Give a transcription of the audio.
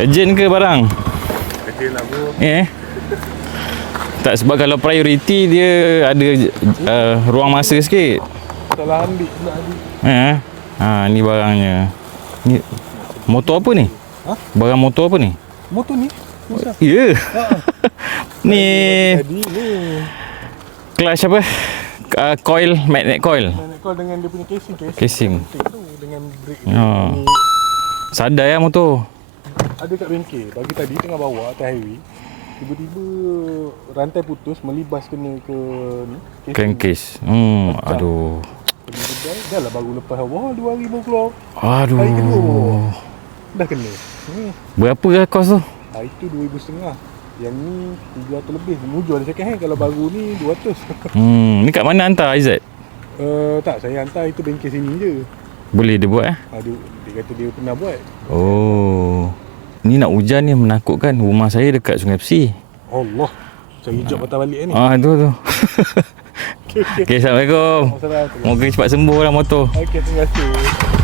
Urgent ke barang? Urgent lah bro. Tak, sebab kalau priority dia ada ruang masa sikit. Salah ambil nak ambil. Ni barangnya. Ni motor apa ni? Barang motor apa ni? Motor ni? Susah. Ya. Ni Tadi ni. clutch apa? Coil, magnet coil. Magnet coil dengan dia punya casing. Casing. Tu dengan brake ni ni. Sadai lah motor. Ada kat bengkel. Pagi tadi tengah bawa atas highway. Tiba-tiba rantai putus melibas kena ke ni. Crankcase. Aduh. Dah lah baru lepas 2 hari baru keluar. Aduh. Hari kedua dah kena. Berapa lah kos tu? Itu 2,500. Yang ni 300 lebih. Mujual second hand. Kalau baru ni 200. Ni kat mana hantar Aizat? Tak, saya hantar itu bengkel sini je. Boleh dia buat Dia kata dia pernah buat. Oh. Ni nak hujan ni menakutkan. Rumah saya dekat Sungai Pesi. Allah. Cari job patah balik ni. Tu. Okay. Okay, Assalamualaikum. Assalamualaikum. Moga cepat sembuh lah motor. Okey, terima kasih.